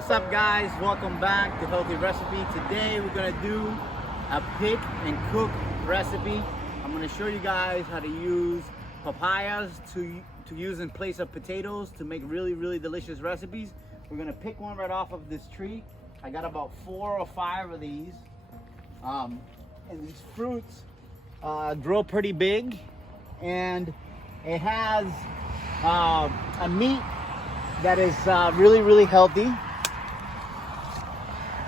What's up, guys? Welcome back to Healthy Recipe. Today we're gonna do a pick and cook recipe. I'm gonna show you guys how to use papayas to use in place of potatoes to make really delicious recipes. We're gonna pick one right off of this tree. I got about 4 or 5 of these, and these fruits grow pretty big, and it has a meat that is really healthy.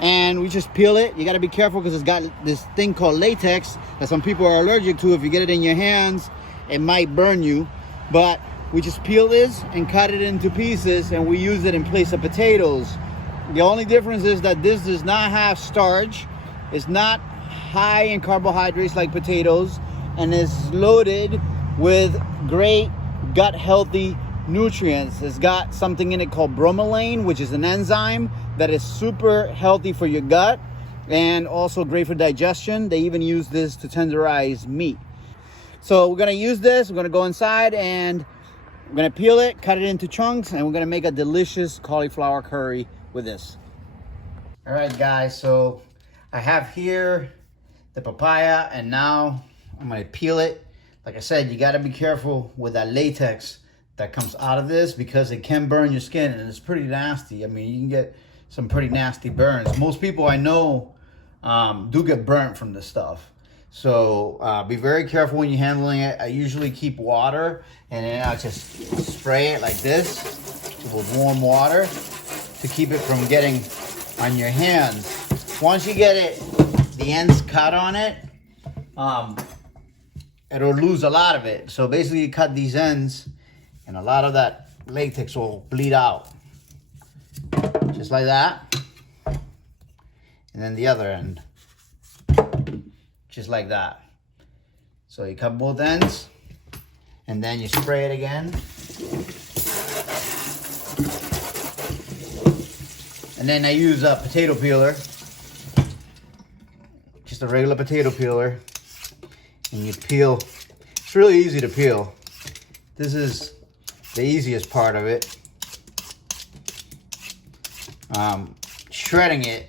And we just peel it. You got to be careful because it's got this thing called latex that some people are allergic to. If you get it in your hands, it might burn you. But we just peel this and cut it into pieces, and we use it in place of potatoes. The only difference is that this does not have starch. It's not high in carbohydrates like potatoes, and is loaded with great gut healthy nutrients. It's got something in it called bromelain, which is an enzyme that is super healthy for your gut and also great for digestion. They even use this to tenderize meat. So we're gonna use this. We're gonna go inside and we're gonna peel it, cut it into chunks, and we're gonna make a delicious cauliflower curry with this. All right, guys, so I have here the papaya, and now I'm gonna peel it. Like I said, you gotta be careful with that latex that comes out of this because it can burn your skin, and it's pretty nasty. I mean, you can get some pretty nasty burns. Most people I know do get burnt from this stuff. So be very careful when you're handling it. I usually keep water, and then I'll just spray it like this with warm water to keep it from getting on your hands. Once you get it, the ends cut on it, it'll lose a lot of it. So basically you cut these ends, and a lot of that latex will bleed out. Just like that. And then the other end. Just like that. So you cut both ends, and then you spray it again. And then I use a potato peeler. Just a regular potato peeler. And you peel. It's really easy to peel. This is the easiest part of it. Shredding it,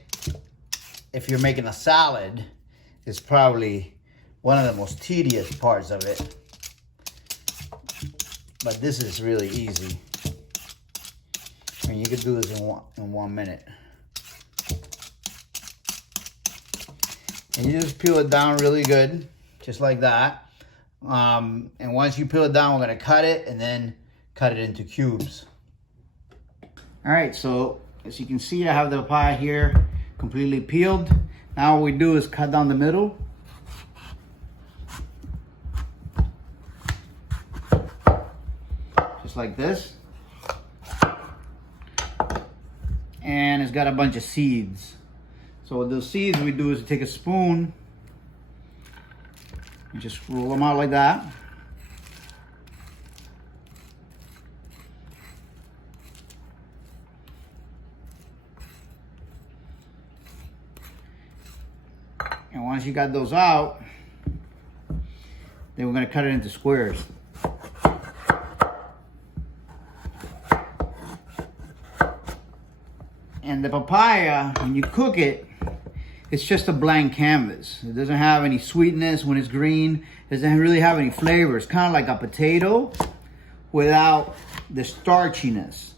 if you're making a salad, is probably one of the most tedious parts of it. But this is really easy. I mean, you could do this in one minute. And you just peel it down really good, just like that. And once you peel it down, we're gonna cut it and then cut it into cubes. All right, so as you can see, I have the papaya here completely peeled. Now what we do is cut down the middle. Just like this. And it's got a bunch of seeds. So with those seeds, we do is take a spoon and just roll them out like that. And once you got those out, then we're gonna cut it into squares. And the papaya, when you cook it, it's just a blank canvas. It doesn't have any sweetness when it's green. It doesn't really have any flavor. It's kind of like a potato without the starchiness.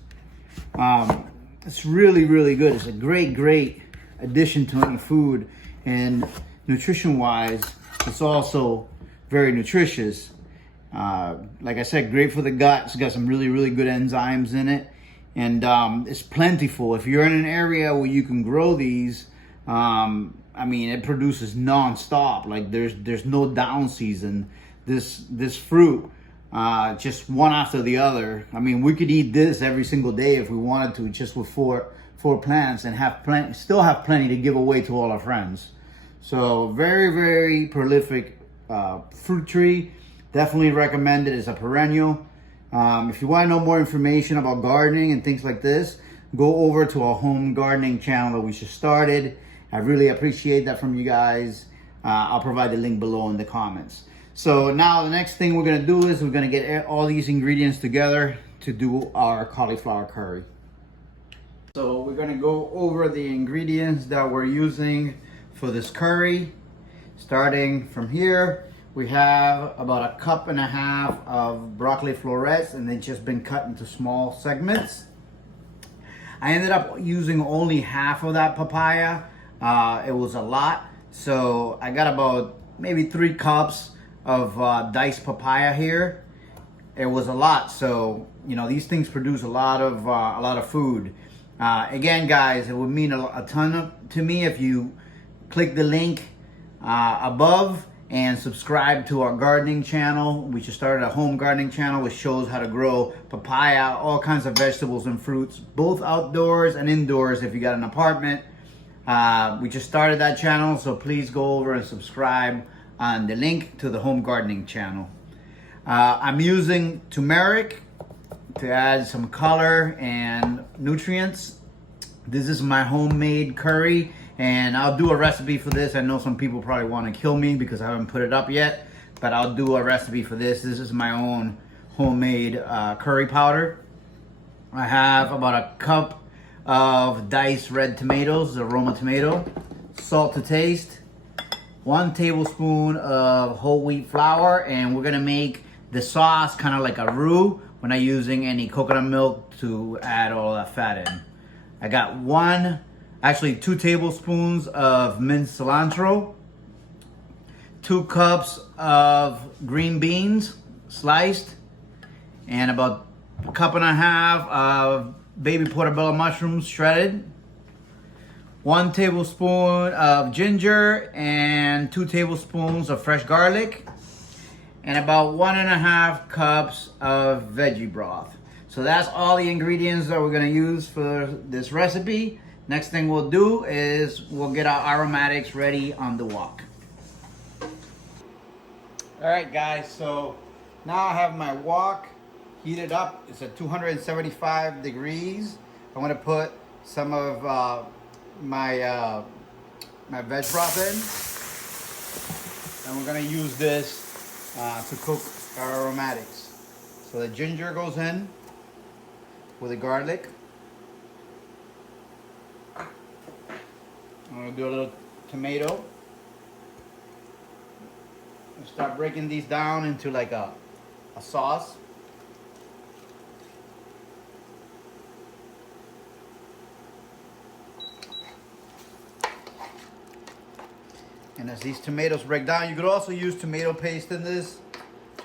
It's really good. It's a great addition to any food. And nutrition-wise, it's also very nutritious. Like I said, great for the gut. It's got some really good enzymes in it. And it's plentiful. If you're in an area where you can grow these, I mean, it produces non-stop. Like there's no down season. This fruit, just one after the other. I mean, we could eat this every single day if we wanted to, just with four plants, and still have plenty to give away to all our friends. So very prolific fruit tree. Definitely recommend it as a perennial. If you want to know more information about gardening and things like this, go over to our home gardening channel that we just started. I really appreciate that from you guys. I'll provide the link below in the comments. So now the next thing we're going to do is we're going to get all these ingredients together to do our cauliflower curry. So we're gonna go over the ingredients that we're using for this curry. Starting from here, we have about 1.5 cups of broccoli florets, and they've just been cut into small segments. I ended up using only half of that papaya. It was a lot, so I got about maybe 3 cups of diced papaya here. It was a lot, so you know these things produce a lot of food. Again, guys, it would mean a ton to me if you click the link above and subscribe to our gardening channel. We just started a home gardening channel which shows how to grow papaya, all kinds of vegetables and fruits, both outdoors and indoors if you got an apartment. We just started that channel, so please go over and subscribe on the link to the home gardening channel. I'm using turmeric to add some color and nutrients. This is my homemade curry, and I'll do a recipe for this. I know some people probably want to kill me because I haven't put it up yet, but I'll do a recipe for this. This is my own homemade curry powder. I have about 1 cup of diced red tomatoes, the Roma tomato, salt to taste, 1 tablespoon of whole wheat flour, and we're gonna make the sauce kind of like a roux. We're not using any coconut milk to add all that fat in. I got 2 tablespoons of minced cilantro, 2 cups of green beans sliced, and about 1.5 cups of baby portobello mushrooms shredded, 1 tablespoon of ginger, and 2 tablespoons of fresh garlic, and about 1.5 cups of veggie broth. So that's all the ingredients that we're gonna use for this recipe. Next thing we'll do is we'll get our aromatics ready on the wok. All right, guys, so now I have my wok heated up. It's at 275 degrees. I'm gonna put some of my veg broth in, and we're gonna use this to cook our aromatics. So the ginger goes in with the garlic. I'm gonna do a little tomato. And start breaking these down into like a sauce. And as these tomatoes break down, you could also use tomato paste in this.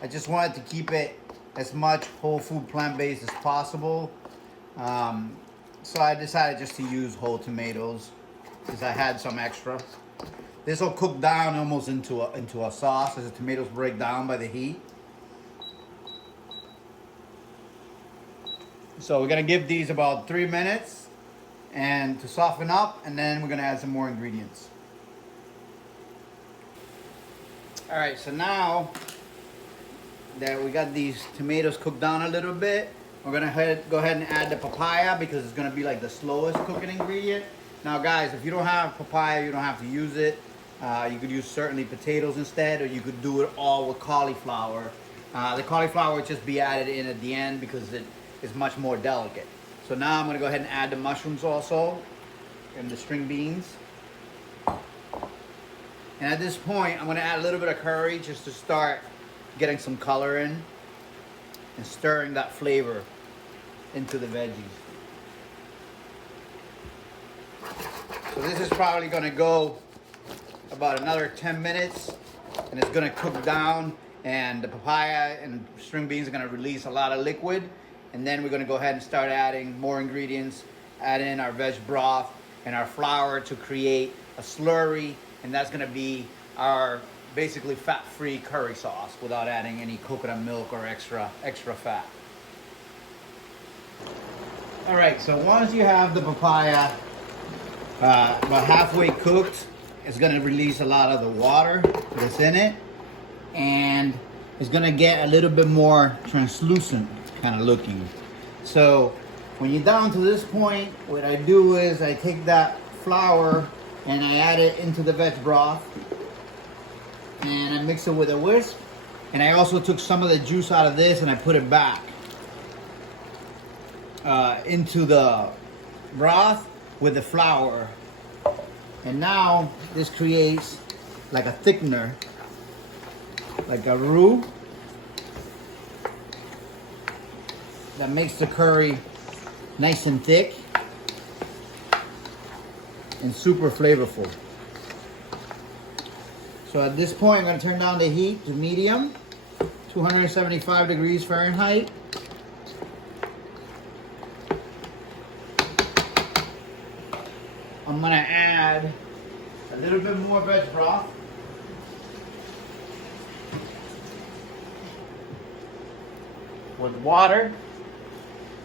I just wanted to keep it as much whole food plant-based as possible. So I decided just to use whole tomatoes because I had some extra. This will cook down almost into a sauce as the tomatoes break down by the heat. So we're gonna give these about 3 minutes and to soften up, and then we're gonna add some more ingredients. All right, so now that we got these tomatoes cooked down a little bit, we're gonna go ahead and add the papaya because it's gonna be like the slowest cooking ingredient. Now guys, if you don't have papaya, you don't have to use it. You could use certainly potatoes instead, or you could do it all with cauliflower. The cauliflower would just be added in at the end because it is much more delicate. So now I'm gonna go ahead and add the mushrooms also and the string beans. And at this point, I'm gonna add a little bit of curry just to start getting some color in and stirring that flavor into the veggies. So this is probably gonna go about another 10 minutes, and it's gonna cook down, and the papaya and string beans are gonna release a lot of liquid, and then we're gonna go ahead and start adding more ingredients, add in our veg broth and our flour to create a slurry, and that's gonna be our basically fat-free curry sauce without adding any coconut milk or extra fat. All right, so once you have the papaya about halfway cooked, it's gonna release a lot of the water that's in it, and it's gonna get a little bit more translucent kind of looking. So when you're down to this point, what I do is I take that flour and I add it into the veg broth, and I mix it with a whisk, and I also took some of the juice out of this and I put it back into the broth with the flour. And now this creates like a thickener, like a roux that makes the curry nice and thick and super flavorful. So at this point, I'm going to turn down the heat to medium, 275 degrees Fahrenheit. I'm going to add a little bit more veg broth. With water,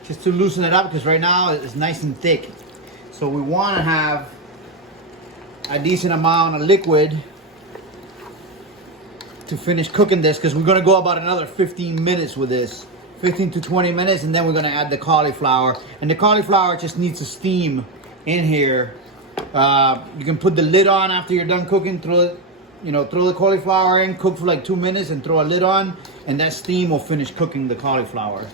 just to loosen it up, because right now it's nice and thick. So we want to have a decent amount of liquid to finish cooking this, because we're going to go about another 15 minutes with this. 15 to 20 minutes, and then we're going to add the cauliflower. And the cauliflower just needs to steam in here. You can put the lid on after you're done cooking. Throw the cauliflower in, cook for like 2 minutes, and throw a lid on, and that steam will finish cooking the cauliflower.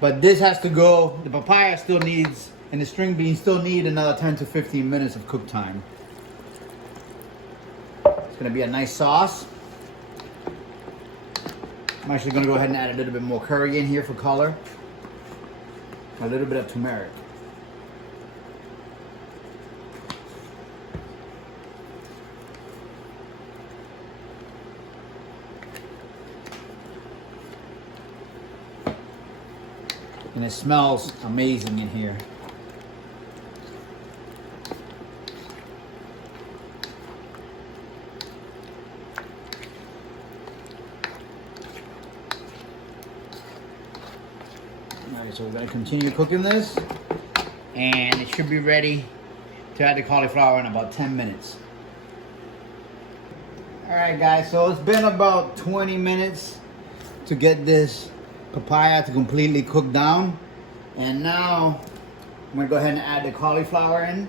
But this has to go, the papaya still needs, and the string beans still need another 10 to 15 minutes of cook time. It's gonna be a nice sauce. I'm actually gonna go ahead and add a little bit more curry in here for color. A little bit of turmeric. And it smells amazing in here. Alright, so we're going to continue cooking this, and it should be ready to add the cauliflower in about 10 minutes. Alright guys, so it's been about 20 minutes to get this papaya to completely cook down, and now I'm going to go ahead and add the cauliflower in.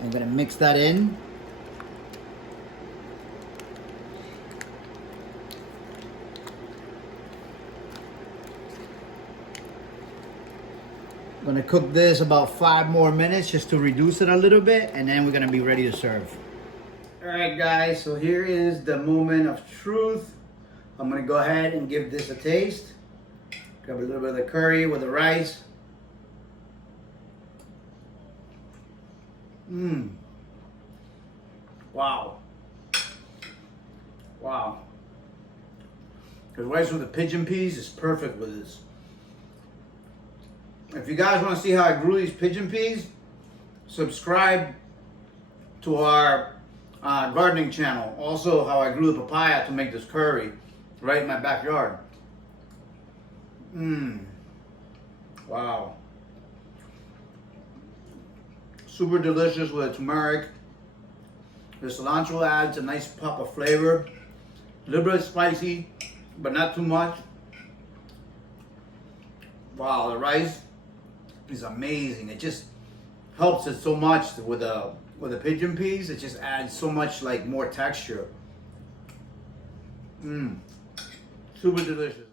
I'm going to mix that in. I'm going to cook this about 5 more minutes just to reduce it a little bit, and then we're going to be ready to serve. Alright guys, so here is the moment of truth. I'm going to go ahead and give this a taste. Grab a little bit of the curry with the rice. Wow. Wow. The rice with the pigeon peas is perfect with this. If you guys want to see how I grew these pigeon peas, subscribe to our gardening channel. Also, how I grew the papaya to make this curry right in my backyard. Wow. Super delicious with turmeric. The cilantro adds a nice pop of flavor. A little bit spicy, but not too much. Wow, the rice is amazing. It just helps it so much with the pigeon peas. It just adds so much like more texture. Super delicious.